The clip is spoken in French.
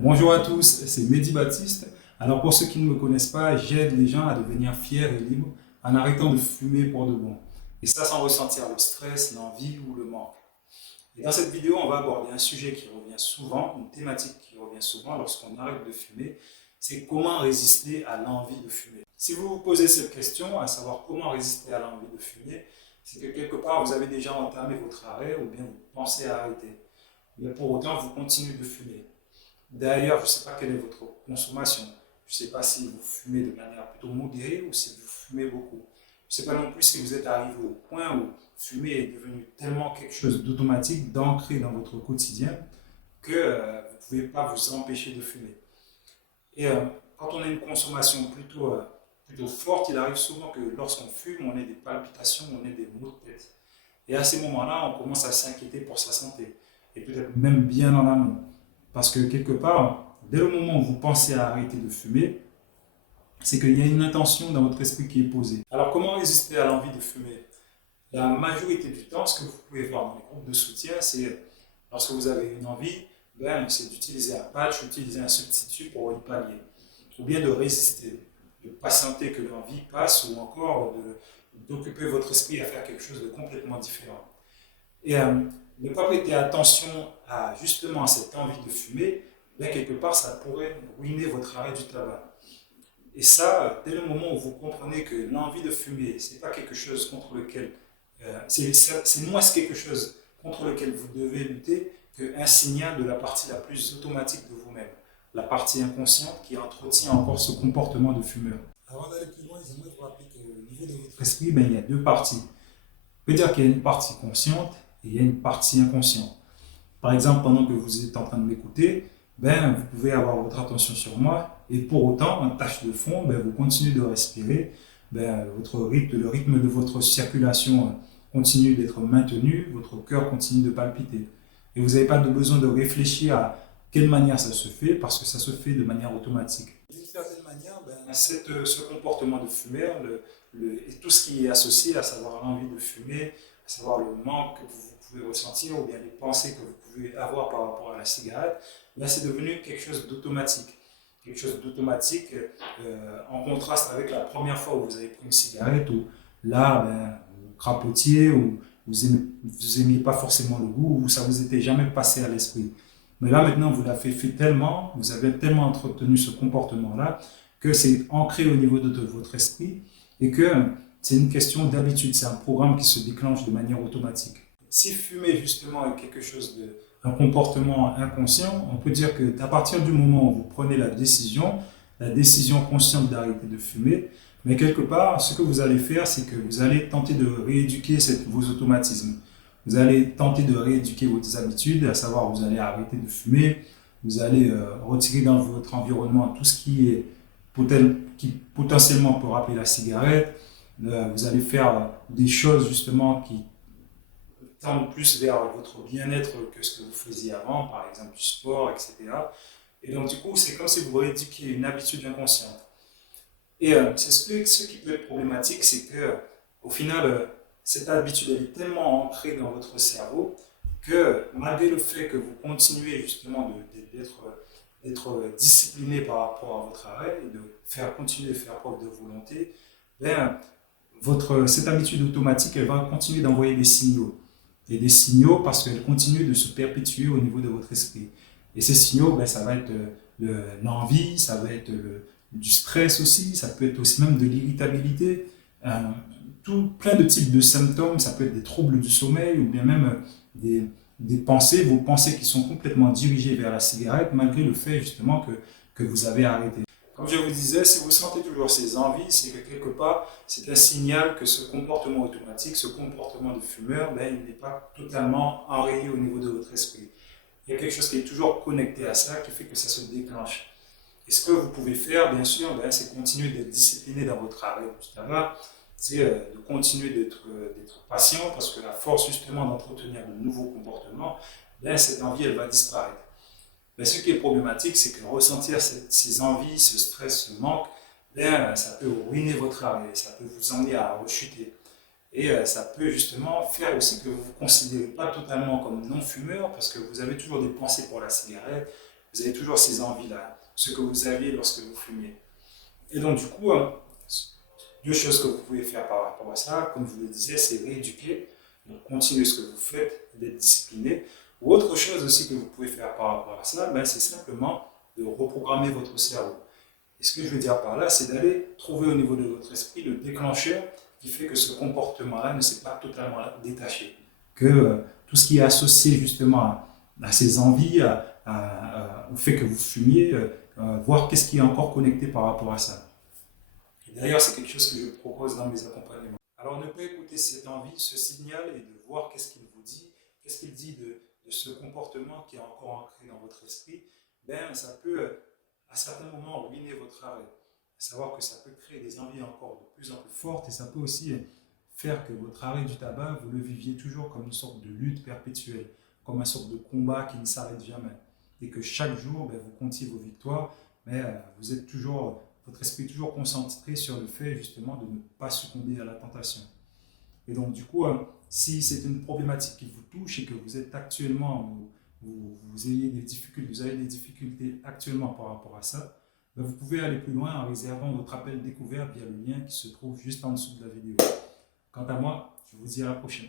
Bonjour à tous, c'est Mehdi Baptiste. Alors pour ceux qui ne me connaissent pas, j'aide les gens à devenir fiers et libres en arrêtant de fumer pour de bon. Et ça sans ressentir le stress, l'envie ou le manque. Et dans cette vidéo, on va aborder un sujet qui revient souvent, une thématique qui revient souvent lorsqu'on arrête de fumer, c'est comment résister à l'envie de fumer. Si vous vous posez cette question, à savoir comment résister à l'envie de fumer, c'est que quelque part vous avez déjà entamé votre arrêt ou bien vous pensez à arrêter. Mais pour autant, vous continuez de fumer. D'ailleurs, je ne sais pas quelle est votre consommation. Je ne sais pas si vous fumez de manière plutôt modérée ou si vous fumez beaucoup. Je ne sais pas non plus si vous êtes arrivé au point où fumer est devenu tellement quelque chose d'automatique, d'ancré dans votre quotidien, que vous ne pouvez pas vous empêcher de fumer. Et quand on a une consommation plutôt forte, il arrive souvent que lorsqu'on fume, on ait des palpitations, on ait des maux de tête. Et à ces moments-là, on commence à s'inquiéter pour sa santé. Et peut-être même bien en amont. Parce que quelque part, dès le moment où vous pensez à arrêter de fumer, c'est qu'il y a une intention dans votre esprit qui est posée. Alors comment résister à l'envie de fumer? La majorité du temps, ce que vous pouvez voir dans les groupes de soutien, c'est lorsque vous avez une envie, c'est d'utiliser un patch, d'utiliser un substitut pour y pallier. Ou bien de résister, de patienter que l'envie passe ou encore d'occuper votre esprit à faire quelque chose de complètement différent. Et ne pas prêter attention à justement à cette envie de fumer, quelque part, ça pourrait ruiner votre arrêt du tabac. Et ça, dès le moment où vous comprenez que l'envie de fumer, c'est pas quelque chose contre lequel, c'est moins quelque chose contre lequel vous devez lutter qu'un signal de la partie la plus automatique de vous-même, la partie inconsciente qui entretient encore ce comportement de fumeur. Avant d'aller plus loin, j'aimerais vous rappeler qu'au niveau de votre esprit, il y a deux parties. On peut dire qu'il y a une partie consciente et il y a une partie inconsciente. Par exemple, pendant que vous êtes en train de m'écouter, vous pouvez avoir votre attention sur moi et pour autant, en tâche de fond, vous continuez de respirer, le rythme de votre circulation continue d'être maintenu, votre cœur continue de palpiter. Et vous n'avez pas de besoin de réfléchir à quelle manière ça se fait parce que ça se fait de manière automatique. D'une certaine manière, ce comportement de fumeur et tout ce qui est associé, à savoir l'envie de fumer, à savoir le manque que vous pouvez ressentir ou bien les pensées que vous pouvez avoir par rapport à la cigarette, c'est devenu quelque chose d'automatique. Quelque chose d'automatique en contraste avec la première fois où vous avez pris une cigarette, où là, vous crapotiez, ou vous n'aimiez pas forcément le goût, ou ça vous était jamais passé à l'esprit. Mais là, maintenant, vous l'avez fait tellement, vous avez tellement entretenu ce comportement-là, que c'est ancré au niveau de votre esprit et que c'est une question d'habitude, c'est un programme qui se déclenche de manière automatique. Si fumer justement est quelque chose un comportement inconscient, on peut dire que à partir du moment où vous prenez la décision consciente d'arrêter de fumer, mais quelque part, ce que vous allez faire, c'est que vous allez tenter de rééduquer vos automatismes. Vous allez tenter de rééduquer vos habitudes, à savoir vous allez arrêter de fumer, vous allez retirer dans votre environnement tout ce qui potentiellement peut rappeler la cigarette. Vous allez faire des choses justement qui tendent plus vers votre bien-être que ce que vous faisiez avant, par exemple du sport, etc. Et donc du coup, c'est comme si vous rééduquiez une habitude inconsciente. Et c'est ce qui peut être problématique, c'est que au final, cette habitude elle est tellement ancrée dans votre cerveau que malgré le fait que vous continuez justement d'être discipliné par rapport à votre arrêt et de continuer de faire preuve de volonté, cette habitude automatique, elle va continuer d'envoyer des signaux. Et des signaux parce qu'elle continue de se perpétuer au niveau de votre esprit. Et ces signaux, ça va être l'envie, ça va être du stress aussi, ça peut être aussi même de l'irritabilité, plein de types de symptômes, ça peut être des troubles du sommeil ou bien même vos pensées qui sont complètement dirigées vers la cigarette malgré le fait justement que vous avez arrêté. Comme je vous disais, si vous sentez toujours ces envies, c'est que quelque part, c'est un signal que ce comportement automatique, ce comportement de fumeur, il n'est pas totalement enrayé au niveau de votre esprit. Il y a quelque chose qui est toujours connecté à ça, qui fait que ça se déclenche. Et ce que vous pouvez faire, bien sûr, c'est continuer d'être discipliné dans votre arrêt du tabac, c'est de continuer d'être patient, parce que la force justement d'entretenir de nouveaux comportements, cette envie, elle va disparaître. Mais ce qui est problématique, c'est que ressentir ces envies, ce stress, ce manque, ça peut ruiner votre arrêt, ça peut vous emmener à rechuter. Et ça peut justement faire aussi que vous ne vous considérez pas totalement comme non-fumeur parce que vous avez toujours des pensées pour la cigarette, Vous avez toujours ces envies-là, ce que vous aviez lorsque vous fumiez. Et donc, du coup, deux choses que vous pouvez faire par rapport à ça, comme je vous le disais, c'est rééduquer, donc continuer ce que vous faites, d'être discipliné. Ou autre chose aussi que vous pouvez faire par rapport à ça, ben, c'est simplement de reprogrammer votre cerveau. Et ce que je veux dire par là, c'est d'aller trouver au niveau de votre esprit le déclencheur qui fait que ce comportement-là ne s'est pas totalement détaché. Que tout ce qui est associé justement à ces envies, au fait que vous fumiez, voir qu'est-ce qui est encore connecté par rapport à ça. Et d'ailleurs, c'est quelque chose que je propose dans mes accompagnements. Alors, ne pas écouter cette envie, ce signal, et de voir qu'est-ce qu'il vous dit, qu'est-ce qu'il dit de ce comportement qui est encore ancré dans votre esprit, ben, ça peut, à certains moments, ruiner votre arrêt. À savoir que ça peut créer des envies encore de plus en plus fortes, et ça peut aussi faire que votre arrêt du tabac, vous le viviez toujours comme une sorte de lutte perpétuelle, comme une sorte de combat qui ne s'arrête jamais. Et que chaque jour, ben, vous comptiez vos victoires, mais vous êtes toujours votre esprit est toujours concentré sur le fait justement de ne pas succomber à la tentation. Et donc du coup, si c'est une problématique qui vous touche et que vous êtes actuellement, vous avez des difficultés actuellement par rapport à ça, ben vous pouvez aller plus loin en réservant votre appel découvert via le lien qui se trouve juste en dessous de la vidéo. Quant à moi, je vous dis à la prochaine.